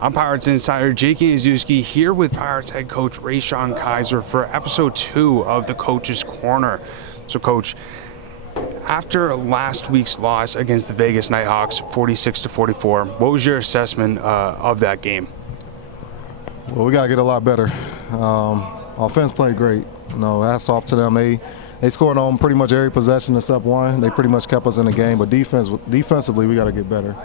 I'm Pirates Insider Jake Ignaszewski here with Pirates head coach Rayshaun Kizer for episode 2 of the Coach's Corner. So, Coach, after last week's loss against the Vegas Nighthawks, 46-44, what was your assessment of that game? Well, we got to get a lot better. Offense played great. Hats off to them. They scored on pretty much every possession except one. They pretty much kept us in the game, but defensively, we got to get better.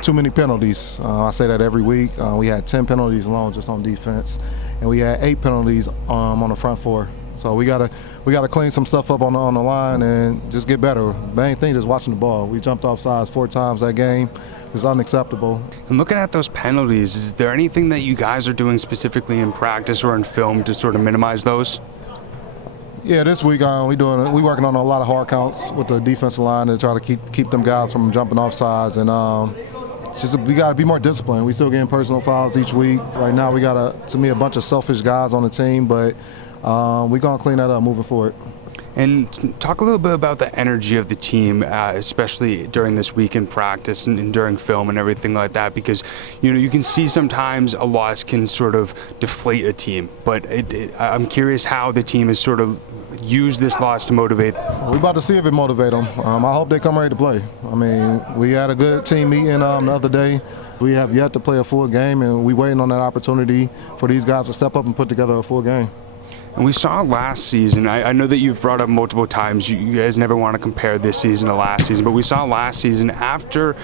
Too many penalties. I say that every week. We had 10 penalties alone just on defense, and we had 8 penalties on the front four. So we gotta clean some stuff up on the line and just get better. Main thing is watching the ball. We jumped off sides 4 times that game. It's unacceptable. And looking at those penalties, is there anything that you guys are doing specifically in practice or in film to sort of minimize those? Yeah, this week we working on a lot of hard counts with the defensive line to try to keep them guys from jumping off sides, and we got to be more disciplined. We still getting personal fouls each week. Right now we got to me a bunch of selfish guys on the team, but we're gonna clean that up moving forward. And talk a little bit about the energy of the team, especially during this week in practice and during film and everything like that, because you can see sometimes a loss can sort of deflate a team. But I'm curious how the team has sort of used this loss to motivate. We're about to see if it motivates them. I hope they come ready to play. I mean, we had a good team meeting the other day. We have yet to play a full game, and we're waiting on that opportunity for these guys to step up and put together a full game. And we saw last season, I know that you've brought up multiple times, you guys never want to compare this season to last season, but we saw last season after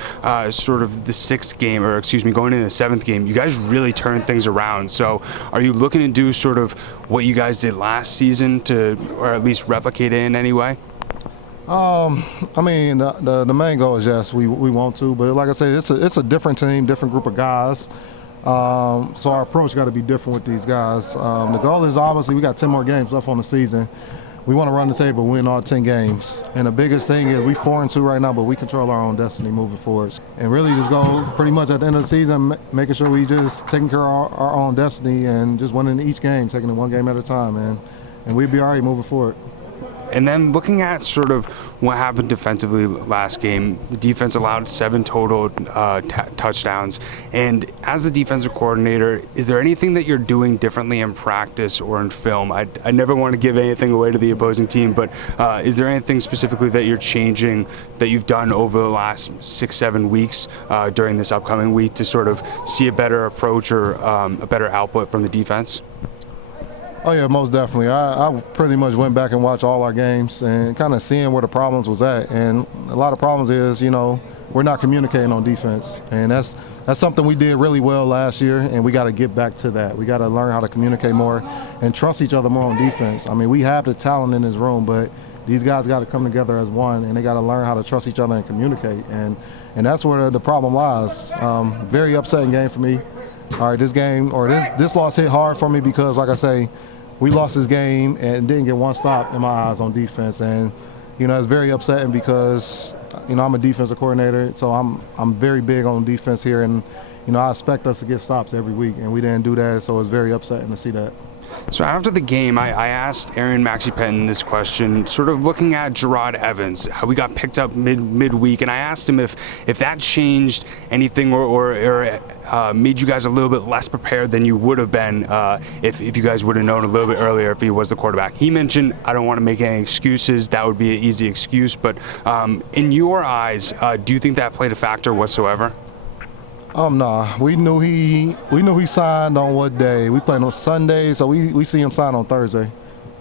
sort of the 6th game, or excuse me, going into the 7th game, you guys really turned things around. So are you looking to do sort of what you guys did last season or at least replicate it in any way? I mean, the main goal is yes, we want to, but like I said, it's a different team, different group of guys. So our approach got to be different with these guys. The goal is obviously we got 10 more games left on the season. We want to run the table, win all 10 games. And the biggest thing is we 4-2 right now, but we control our own destiny moving forward. And really just go pretty much at the end of the season, making sure we just taking care of our own destiny and just winning each game, taking it one game at a time, and we'd be all right moving forward. And then looking at sort of what happened defensively last game, the defense allowed 7 total touchdowns. And as the defensive coordinator, is there anything that you're doing differently in practice or in film? I never want to give anything away to the opposing team, but is there anything specifically that you're changing that you've done over the last 6-7 weeks during this upcoming week to sort of see a better approach or a better output from the defense? Oh yeah, most definitely. I pretty much went back and watched all our games and kind of seeing where the problems was at. And a lot of problems is, we're not communicating on defense, and that's something we did really well last year, and we got to get back to that. We got to learn how to communicate more and trust each other more on defense. I mean, we have the talent in this room, but these guys got to come together as one, and they got to learn how to trust each other and communicate. And that's where the problem lies. Very upsetting game for me. All right, this loss hit hard for me because, like I say, we lost this game and didn't get one stop in my eyes on defense, and it's very upsetting because I'm a defensive coordinator, so I'm very big on defense here, and I expect us to get stops every week, and we didn't do that, so it's very upsetting to see that. So after the game, I asked Aaron Maxey-Penton this question, sort of looking at Gerald Evans, how we got picked up midweek, and I asked him if that changed anything or made you guys a little bit less prepared than you would have been if you guys would have known a little bit earlier if he was the quarterback. He mentioned, I don't want to make any excuses, that would be an easy excuse, but in your eyes, do you think that played a factor whatsoever? Nah. We knew he signed on what day. We played on Sunday, so we see him sign on Thursday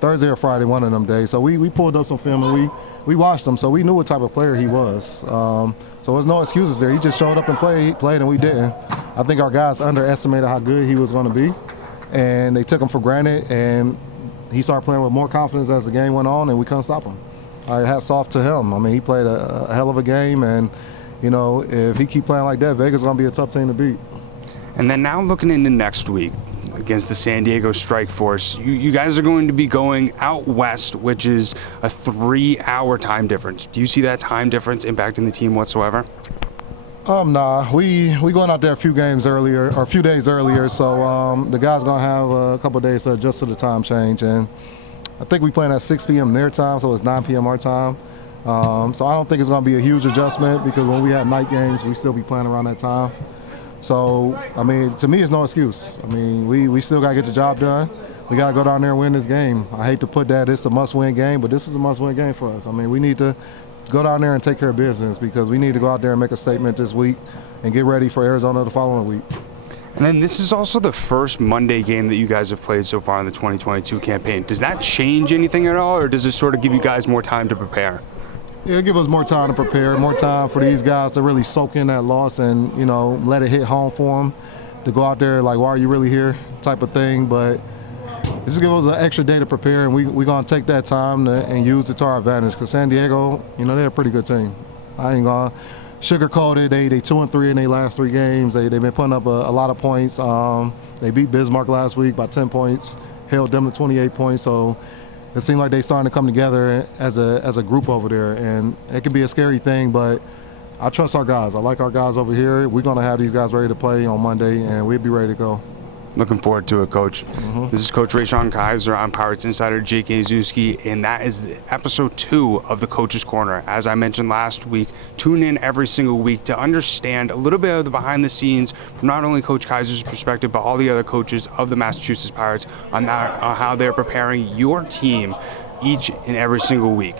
or Friday, one of them days. So we pulled up some film and we watched him, so we knew what type of player he was. So there's no excuses there. He just showed up and played, and we didn't. I think our guys underestimated how good he was going to be, and they took him for granted. And he started playing with more confidence as the game went on, and we couldn't stop him. All right, hats off to him. I mean, he played a hell of a game, and if he keep playing like that, Vegas is going to be a tough team to beat. And then now looking into next week against the San Diego Strike Force, you guys are going to be going out west, which is a 3-hour time difference. Do you see that time difference impacting the team whatsoever? Nah. We going out there a few days earlier, so the guys going to have a couple of days to adjust to the time change. And I think we playing at 6 p.m. their time, so it's 9 p.m. our time. So I don't think it's going to be a huge adjustment because when we have night games, we still be playing around that time. So, I mean, to me, it's no excuse. I mean, we still got to get the job done. We got to go down there and win this game. I hate to put that it's a must-win game, but this is a must-win game for us. I mean, we need to go down there and take care of business because we need to go out there and make a statement this week and get ready for Arizona the following week. And then this is also the first Monday game that you guys have played so far in the 2022 campaign. Does that change anything at all, or does it sort of give you guys more time to prepare? Yeah, give us more time to prepare, more time for these guys to really soak in that loss and, you know, let it hit home for them, to go out there like, why are you really here type of thing. But just give us an extra day to prepare, and we're going to take that time and use it to our advantage because San Diego, you know, they're a pretty good team. I ain't going to sugarcoat it. They 2-3 in their last 3 games. They've been putting up a lot of points. They beat Bismarck last week by 10 points, held them to 28 points. So it seemed like they're starting to come together as a group over there, and it can be a scary thing, but I trust our guys. I like our guys over here. We're going to have these guys ready to play on Monday, and we'll be ready to go. Looking forward to it, Coach. This is Coach Rayshaun Kizer. I'm Pirates Insider Jake Ignaszewski, and that is episode 2 of the Coach's Corner. As I mentioned last week, tune in every single week to understand a little bit of the behind the scenes from not only Coach Kizer's perspective, but all the other coaches of the Massachusetts Pirates on how they're preparing your team each and every single week.